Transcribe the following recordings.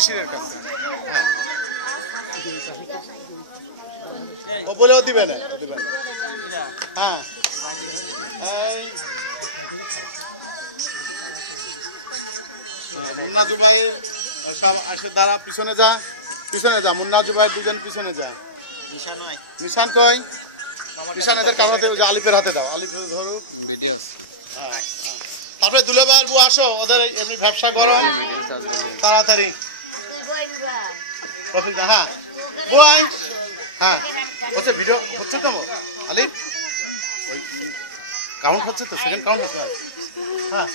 শিশিরের কাছে ও বলেও দিবে না হ্যাঁ মুন্না জুবাইর সব আসে দাঁড়া পিছনে যা মুন্না জুবাইর দুজন পিছনে যা নিশান কই নিশান এদের কারো হাতে আলিফের হাতে দাও আলিফের ধরুক হ্যাঁ তারপরে দুলেভাইয়ের বউ আসো ওদের এমনি ব্যবসা গরম তাড়াতাড়ি প্রফিলদা হ্যাঁ বই হ্যাঁ হচ্ছে ভিডিও হচ্ছে তো আলিফ ওই কাউন্ট হচ্ছে তো সেকেন্ড কাউন্ট হচ্ছে হ্যাঁ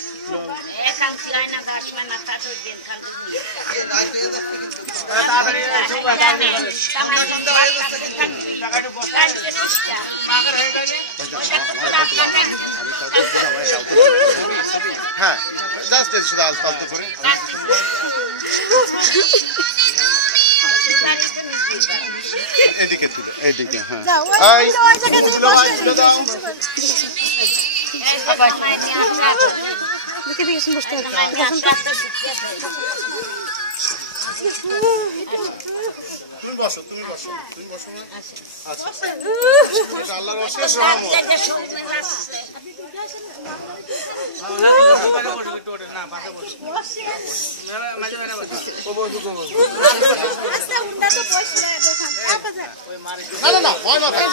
হ্যাঁ জাস্ট শুধু আল ফালতু করে এদিকে তুলে এইদিকে হ্যাঁ তুমি বসো আচ্ছা আল্লাহর অশেষ রহমত না ভয় মাথা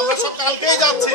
আমরা সব কালকেই যাচ্ছি